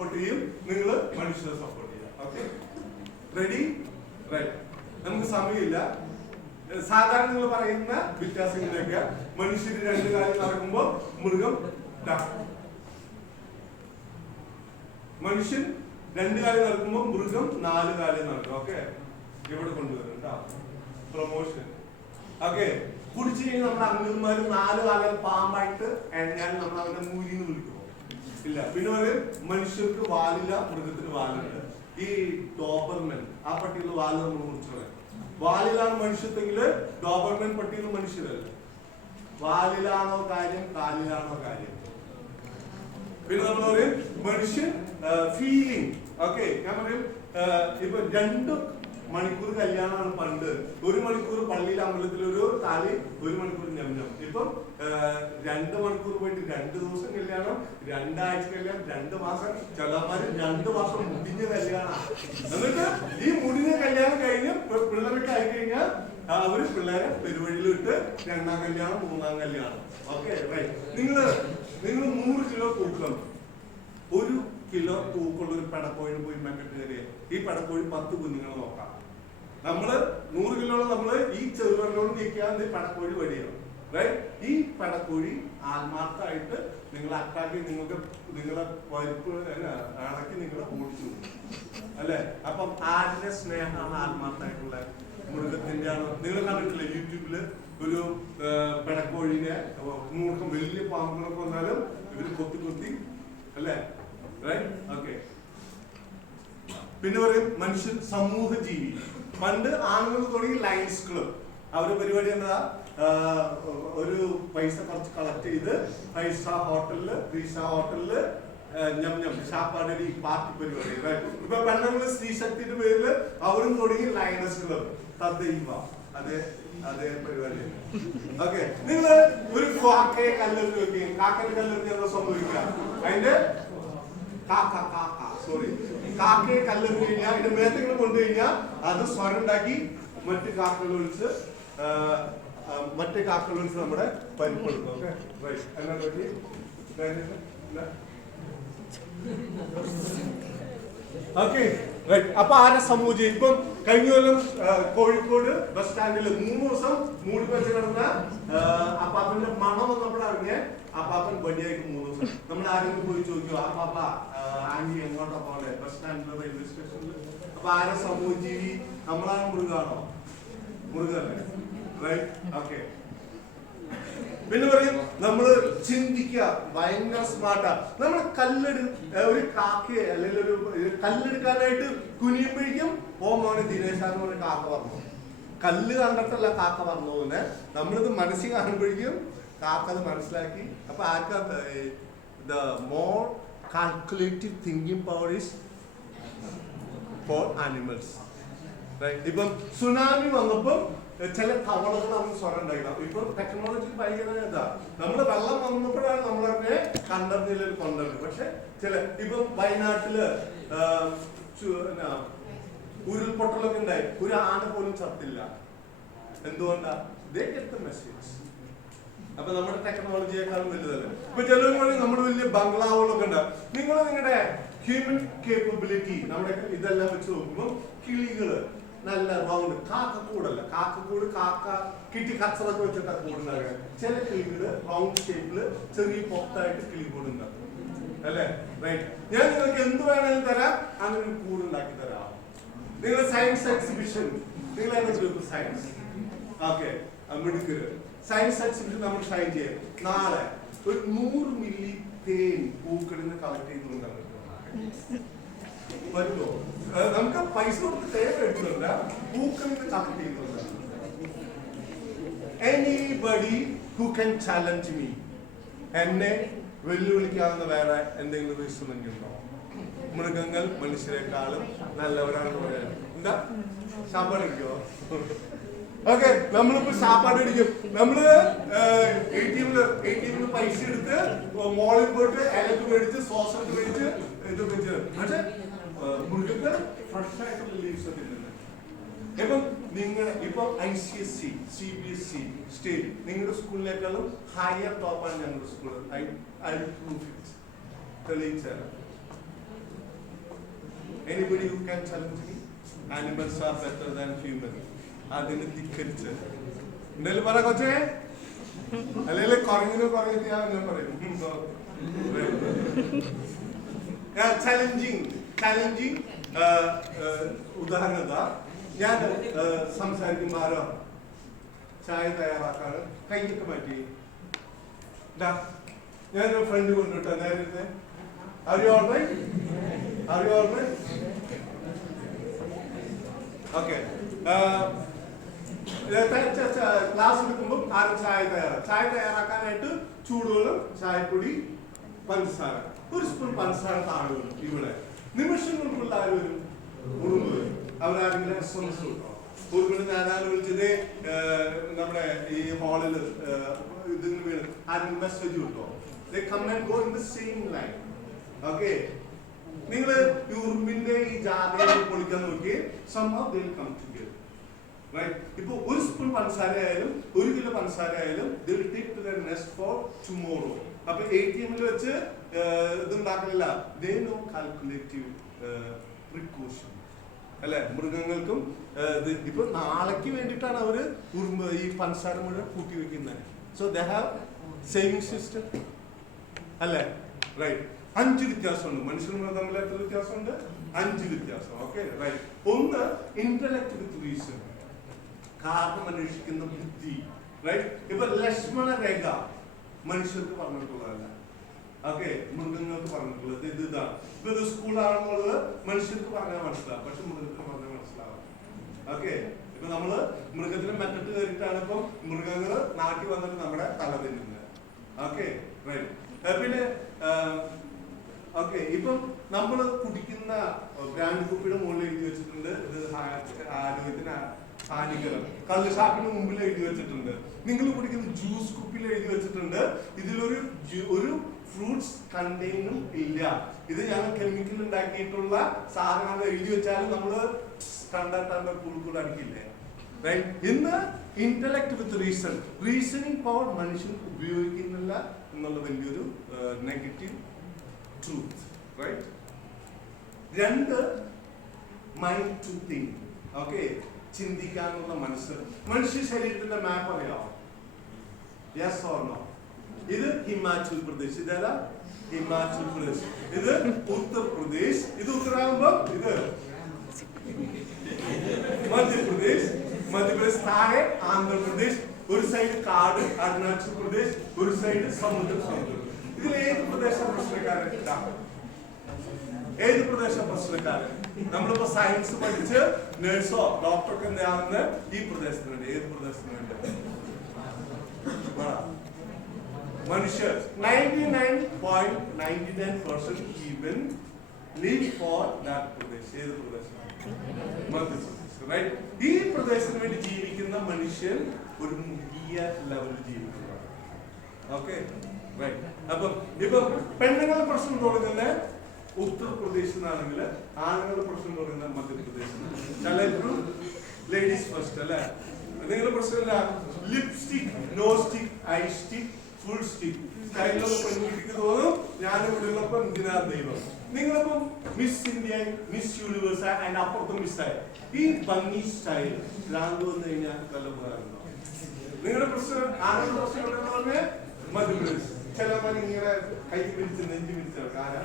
Support ചെയ്യും, നിങ്ങൾ മനുഷ്യരെ സപ്പോർട്ട് ചെയ്യാം. Okay, ready? റൈറ്റ്. നമുക്ക് സമയമില്ല. സാധാരണ നിങ്ങൾ പറയുന്ന വ്യത്യാസങ്ങളിലൊക്കെ മനുഷ്യർ 2 കാലിൽ നടക്കുമ്പോൾ മൃഗം മനുഷ്യൻ 2 കാലിൽ നടക്കുമ്പോൾ മൃഗം 4 കാലിൽ നടക്കും. ഓക്കെ, ഇവിടെ കൊണ്ടുവരും കേട്ടോ, പ്രൊമോഷൻ. ഓക്കെ, കുടിച്ചു കഴിഞ്ഞാൽ നമ്മുടെ അംഗന്മാര് 4 കാലം പാമ്പായിട്ട് എണ്ണാൽ നമ്മൾ അവനെ മൂരിന്ന് വിളിക്കും. ഇല്ല, പിന്നെ പറയും മനുഷ്യർക്ക് വാലില്ല, മൃഗത്തിന് വാലുണ്ട്. ഈ ഡോബർമെൻ ആ പട്ടിയുള്ള വാല് നമ്മൾ മുറിച്ചു. വാലിലാണ് മനുഷ്യത്തെങ്കില് ഡോബർമെൻ പട്ടിയിൽ മനുഷ്യരല്ല. വാലിലാണോ കാര്യം, കാലിലാണോ കാര്യം? പിന്നെ നമ്മൾ പറയും മനുഷ്യൻ ഫീലിംഗ്. ഓക്കെ, ഞാൻ പറയും ഇപ്പൊ 2 മണിക്കൂർ കല്യാണമാണ് പണ്ട്. 1 മണിക്കൂർ പള്ളിയിൽ അമ്പലത്തിൽ ഒരു താലി, 1 മണിക്കൂർ ഞം. ഇപ്പം 2 മണിക്കൂർ പോയിട്ട് 2 ദിവസം കല്യാണം, 2 ആഴ്ച കല്യാണം, 2 മാസം, ചിലമാര് 2 മാസം മുടിഞ്ഞ കല്യാണം. എന്നിട്ട് ഈ മുടിഞ്ഞ കല്യാണം കഴിഞ്ഞ് പിള്ളേരൊക്കെ ആയിക്കഴിഞ്ഞാൽ അവര് പിള്ളേരെ പെരുവഴിയിലിട്ട് 2ാം കല്യാണം, 3ാം കല്യാണം. Okay, right. നിങ്ങൾ 100 കിലോ തൂക്കം, 1 കിലോ തൂക്കമുള്ള ഒരു പെടക്കോഴിന് പോയി മെക്കെട്ട് കയറിയ ഈ പെടക്കോഴി 10 കുഞ്ഞുങ്ങൾ നോക്കാം. നമ്മള് 100 കിലോളം നമ്മള് ഈ ചെറുവരോട് നീക്കാതെ പെടക്കോഴി വഴിയാണ്. റൈറ്റ്. ഈ പെടക്കോഴി ആത്മാർത്ഥമായിട്ട് നിങ്ങളെ അറ്റാക്കി നിങ്ങൾക്ക് നിങ്ങളെ പരിപ്പ് ഇളക്കി നിങ്ങളെ ഓടിച്ചു, അല്ലെ? അപ്പം ആരുടെ സ്നേഹമാണ് ആത്മാർത്ഥമായിട്ടുള്ള? മൃഗത്തിന്റെ ആണ്. നിങ്ങൾ കണ്ടിട്ടില്ലേ യൂട്യൂബില് ഒരു പെടക്കോഴിനെ മൂർഖം വലിയ പാമ്പുകളൊക്കെ വന്നാലും ഇവര് കൊത്തി അല്ലെ? റൈറ്റ്. ഓക്കെ, പിന്നെ പറയും മനുഷ്യൻ സമൂഹ ജീവി. പണ്ട് ആണുങ്ങൾ തുടങ്ങി ലയൺസ് ക്ലബ്. അവരുടെ പരിപാടി എന്താ? ഒരു പൈസ കുറച്ച് കളക്ട് ചെയ്ത് 5 സ്റ്റാർ ഹോട്ടലില് 3 സ്റ്റാർ ഹോട്ടലില് ഷാപ്പാടി പാർട്ടി പരിപാടി. ഇപ്പൊ പെണ്ണുങ്ങൾ സ്ത്രീശക്തിയുടെ പേരില് അവരും തുടങ്ങി ലയൺസ് ക്ലബ്. തദ്ദൈവ അതേ പരിപാടി. ഓക്കെ, നിങ്ങള് ഒരു കാക്കയെ കല്ലെറിഞ്ഞ് വെക്കുകയും കാക്കയുടെ കല്ലെറിഞ്ഞ് എന്താ സംഭവിക്കുക? അതിന്റെ കാക്കയെ കല്ലെറിഞ്ഞ് കഴിഞ്ഞാൽ അതിന്റെ മേത്തങ്ങൾ കൊണ്ടുകഴിഞ്ഞാൽ അത് സ്വരം ഉണ്ടാക്കി മറ്റു കാക്കകൾ വിളിച്ച് നമ്മുടെ പരിപ്പെടുക്കും. Okay, right. എന്നാണ് പറ്റി? Okay, right. അപ്പൊ ആരെ സമൂഹം? ഇപ്പം കഴിഞ്ഞ കൊല്ലം കോഴിക്കോട് ബസ് സ്റ്റാൻഡിൽ 3 ദിവസം മൂടി വെച്ച് കിടന്ന അപ്പാപ്പന്റെ മണം വന്നപ്പോഴറിഞ്ഞ അപ്പാപ്പൻ വടിയായിട്ട് 3 ദിവസം. നമ്മൾ ആരെങ്കിലും പോയി ചോദിക്കും, അപ്പാപ്പ ആന്റി എങ്ങോട്ടാ പോലെ? ബസ് സ്റ്റാൻഡിലോ റെയിൽവേ സ്റ്റേഷനിൽ. അപ്പൊ ആരെ സമൂഹ ജീവി? നമ്മളാണ് മൃഗാണോ? മൃഗല്ലേ? റൈറ്റ്. ഓക്കെ, പിന്നെ പറയും നമ്മള് ചിന്തിക്കുക, ഭയങ്കര സ്മാർട്ടാ. നമ്മൾ ഒരു കാക്കയെ അല്ലെങ്കിൽ ഒരു കല്ലെടുക്കാനായിട്ട് കുനിയുമ്പോഴേക്കും മോനെ ദിനേശാന്ന് പറഞ്ഞ കാക്ക പറഞ്ഞു. കല്ല് കണ്ടിട്ടല്ല കാക്ക പറഞ്ഞു പോകുന്നത്, നമ്മളിത് മനസ്സിൽ കാണുമ്പോഴേക്കും കാക്ക അത് മനസ്സിലാക്കി. അപ്പൊ ആർക്കാ the more calculative thinking power is four animals. ഇപ്പം സുനാമി വന്നപ്പോ ചില തവളകൾ നമ്മൾ സ്വരം ഉണ്ടാക്കണം. ഇപ്പൊ ടെക്നോളജി ഭയങ്കര ഇതാ. നമ്മള് വെള്ളം വന്നപ്പോഴാണ് നമ്മളെ കണ്ടറിഞ്ഞില്ല കൊണ്ടുവരുന്നത്. പക്ഷെ ഇപ്പൊ വയനാട്ടില് ഉരുൾപൊട്ടലൊക്കെ ഉണ്ടായി, ഒരു ആന പോലും ചത്തില്ല. എന്തുകൊണ്ടാ? They get the message. അപ്പൊ നമ്മുടെ ടെക്നോളജിയെക്കാളും വലുതല്ലേ. ഇപ്പൊ ചിലർ നമ്മൾ വലിയ ബംഗ്ലാവുകളൊക്കെ ഉണ്ടാവും. നിങ്ങൾ നിങ്ങളുടെ ഹ്യൂമൻ കേപ്പബിലിറ്റി നമ്മുടെ ഇതെല്ലാം വെച്ച് നോക്കുമ്പോൾ കിളികള് നല്ല റൗണ്ട്, കാക്കക്കൂടല്ല. കാക്കക്കൂട് കാക്ക കിട്ടി കച്ചറൊക്കെ വെച്ചിട്ടാ കൂടുണ്ടാകുക. ചില കിളികള് റൗണ്ട് ഷേപ്പില് ചെറിയ പൊത്തായിട്ട് കിളിക്കൂടുണ്ടാകും, അല്ലെ? റൈറ്റ്. ഞാൻ നിങ്ങൾക്ക് എന്ത് വേണമെങ്കിലും തരാം, അങ്ങനെ ഒരു കൂടുണ്ടാക്കി തരാം. നിങ്ങൾ സയൻസ് എക്സിബിഷൻ, നിങ്ങൾ ഏതെങ്കിലും സയൻസ് ഓക്കെ മിടുക്കര് സയൻസ് എക്സിബിഷൻ നമ്മൾ ഷൈൻ ചെയ്യാം. നാളെ ഒരു 100 മില്ലി തേൻ പൂക്കളിൽ കളക്ട് ചെയ്തുകൊണ്ടാണ് പറ്റുമോ? നമുക്ക് പൈസ കൊടുത്ത് തേൻ എടുക്കുന്നുണ്ട്, പൂക്കളിൽ കളക്ട് ചെയ്യുന്നുണ്ട്. Anybody who can challenge me, എന്നെ വെല്ലുവിളിക്കാവുന്ന വേറെ എന്തെങ്കിലും റീസൺ ഉണ്ടോ? മൃഗങ്ങൾ മനുഷ്യരെക്കാളും നല്ലവരാണെന്ന് പറയാൻ എന്താ? ശാപ്പാടിക്കോ? ഓക്കെ, നമ്മളിപ്പോ ശാപ്പാടടിക്കും. നമ്മള് ATM പൈസ എടുത്ത് മോളിൽ പോയിട്ട് ഇലക്ക് മേടിച്ച് സോസ് ഒക്കെ മേടിച്ച് ഇതൊക്കെ ചെയ്യും. പക്ഷെ മൃഗങ്ങൾ ഫ്രഷ് ആയിട്ടുള്ള ലീവ്സ് ഒക്കെ ഇല്ല. ഇപ്പം നിങ്ങൾ ഇപ്പൊ ICSE, CBSE സ്റ്റേറ്റ് നിങ്ങളുടെ സ്കൂളിനേക്കാളും ഹയർ ടോപ്പാണ് ഞങ്ങളുടെ school. തെളിയിച്ചാൽ Anybody who can challenge me? Animals are better than humans. അതിന് ധിക്കരിച്ച് എന്തായാലും പറ കൊച്ചേ, അല്ലെങ്കിൽ കുറഞ്ഞു ഞാൻ പറയും. ചലഞ്ചിങ് ഉദാഹരണ ഞാൻ സംസാരിക്കുമ്പോ ആരോ ചായ തയ്യാറാക്കാണ്, കൈയൊക്കെ മാറ്റി ഞാനൊരു ഫ്രണ്ട് കൊണ്ടുവിട്ടോ നേരത്തെ. Are you all right? Okay. Class എടുക്കുമ്പോൾ ആരും ചായ തയ്യാറാക്കാനായിട്ട് ചൂടുവെള്ളം, ചായപ്പൊടി, പഞ്ചസാര, ഒരു സ്പൂൺ പഞ്ചസാര താഴെ വരും. ഇവിടെ നിമിഷങ്ങൾക്കുള്ള ആര് വരും? ഉറുമ്പ് വരും. അവരാരെങ്കിലും SMS കിട്ടോ? ഉറുമ്പിന് ഞാനാരും വിളിച്ചത് നമ്മുടെ ഈ ഹാളില് ഇതിന് വീണ് ആരെങ്കിലും മെസ്സേജ് കിട്ടോ? They come and go in the same line. Okay. നിങ്ങൾ ഈ ഉറുമ്പിന്റെ ഈ ജാതയെ പൊളിക്കാൻ നോക്കി, somehow they will come together. Right? ഇപ്പൊ ഒരു സ്പൂൺ പഞ്ചസാര ആയാലും 1 കിലോ പഞ്ചസാര ആയാലും they will take to their nest for tomorrow. അപ്പൊ ATM-ൽ വെച്ച് ഇതുണ്ടാക്കില്ല. They know calculative precaution. അല്ലെ? മൃഗങ്ങൾക്കും ഇപ്പൊ നാളേക്ക് വേണ്ടിയിട്ടാണ് അവര് ഉറുമ്പ് ഈ പഞ്ചസാര മുഴുവൻ കൂട്ടി വെക്കുന്നത്. So they have saving system. അല്ലെ? Right. 5 വ്യത്യാസമുണ്ട്. മനുഷ്യന്മാർ തമ്മിൽ എത്ര വ്യത്യാസമുണ്ട്? 5 വ്യത്യാസം. Okay, right. ഒന്ന് ഇന്റലക്ട് വിത്ത് റീസൺ, കാരണം അന്വേഷിക്കുന്ന ബുദ്ധി. റൈറ്റ്. ഇപ്പൊ ലക്ഷ്മണ രേഖ മനുഷ്യർക്ക് പറഞ്ഞിട്ടുള്ളതല്ല, ഓക്കെ, മൃഗങ്ങൾക്ക് പറഞ്ഞിട്ടുള്ളത് ഇതാണ്. ഇപ്പൊ ഇത് സ്കൂളാണെന്നുള്ളത് മനുഷ്യർക്ക് പറഞ്ഞാൽ മനസ്സിലാവും, പക്ഷെ മൃഗത്തിന് പറഞ്ഞാൽ മനസ്സിലാവും. ഓക്കെ. ഇപ്പൊ നമ്മള് മൃഗത്തിന് മെറ്റിട്ട് കയറിയിട്ടാണ് ഇപ്പം മൃഗങ്ങള് നാട്ടിൽ വന്നിട്ട് നമ്മുടെ തല തിന്നുന്നത്. Okay, right. പിന്നെ ഓക്കെ, ഇപ്പം നമ്മൾ കുടിക്കുന്ന ബ്രാൻഡ് കുപ്പിയുടെ മുകളിൽ എഴുതി വെച്ചിട്ടുണ്ട് ഇത് ആരോഗ്യത്തിന് ഹാനികരം. കള്ള് ഷാപ്പിന് മുമ്പിൽ എഴുതി വെച്ചിട്ടുണ്ട്. നിങ്ങൾ കുടിക്കുന്ന ജ്യൂസ് കുപ്പിയിൽ എഴുതി വെച്ചിട്ടുണ്ട് ഇതിലൊരു ഫ്രൂട്ട്സ് കണ്ടെയ്നും ഇല്ല, ഇത് ഞങ്ങൾ കെമിക്കൽ ഉണ്ടാക്കിയിട്ടുള്ള സാധനങ്ങൾ എഴുതി വെച്ചാലും നമ്മള് കണ്ടെത്താൻ കൂടെ അടിക്കില്ലേ? ഇന്ന് ഇന്റലക്ട് വിത്ത് റീസണിങ് പവർ മനുഷ്യൻ ഉപയോഗിക്കുന്നില്ല എന്നുള്ള വലിയൊരു negative truth. Right. 2, mind to think. Okay, ചിന്തിക്കാനുള്ള മനസ്സ്. മനുഷ്യ ശരീരത്തിന്റെ മാപ്പ് അറിയാമോ? Yes or no? ഇത് ഹിമാചൽ പ്രദേശ്, ഇതേതാ? ഹിമാചൽ പ്രദേശ്. ഇത് ഉത്തർപ്രദേശ്. ഇത് ഉത്തരാകുമ്പോ ഇത് മധ്യപ്രദേശ് താഴെ ആന്ധ്രാപ്രദേശ്. ഒരു സൈഡ് കാട് അരുണാചൽ പ്രദേശ്, ഒരു സൈഡ് സമുദ്രം. ഇതിൽ ഏത് പ്രദേശ പ്രശ്നക്കാരൻ? ഏത് പ്രദേശ പ്രശ്നക്കാരൻ? നമ്മളിപ്പോ സയൻസ് പഠിച്ച് നഴ്സോ ഡോക്ടറൊക്കെ എന്താണെന്ന് ഈ പ്രദേശത്തിന് വേണ്ടി, ഏത് പ്രദേശത്തിന് വേണ്ടി? മനുഷ്യർ 99.99% even live for that പ്രദേശം. ഏത് പ്രദേശം? മധ്യപ്രദേശ്. റൈറ്റ്. ഈ പ്രദേശത്തിന് വേണ്ടി ജീവിക്കുന്ന മനുഷ്യൻ ഒരു മുഖ്യ ലെവലിൽ ജീവിക്കുന്നതാണ്. Okay, right. അപ്പം ഇപ്പൊ പെണ്ണുങ്ങളുടെ പ്രശ്നം തുടങ്ങുന്ന ഉത്തർപ്രദേശിൽ നിന്നാണെങ്കിൽ ആണുങ്ങളുടെ പ്രശ്നം തുടങ്ങുന്ന മധ്യപ്രദേശിൽ. ചിലപ്പോൾ ലേഡീസ് ഫസ്റ്റ് അല്ലെ? നിങ്ങളുടെ പ്രശ്നമില്ല. Lipstick, nose stick, eye stick, full stick സ്റ്റൈലുള്ള പെൺകുട്ടിക്ക് തോന്നും ഞാൻ ഇവിടെ ഉള്ളപ്പോ എന്തിനാ ദൈവം. നിങ്ങളിപ്പം മിസ് ഇന്ത്യ, മിസ് യൂണിവേഴ്സ് അതിന്റെ അപ്പുറത്തും മിസ്സായി. ഈ ഭംഗി സ്റ്റൈൽ ഭ്രാന്ത് വന്നു കഴിഞ്ഞാൽ കൊല്ലപ്പെടാറുണ്ടോ? നിങ്ങളുടെ പ്രശ്നം ആരുടെ പ്രശ്നം എവിടെയെന്ന് പറഞ്ഞാൽ മധ്യപ്രദേശ്. ചിലപ്പോൾ ഇങ്ങനെ കൈ പിടിച്ച് നെഞ്ചി പിടിച്ചവർക്ക് ആരാ?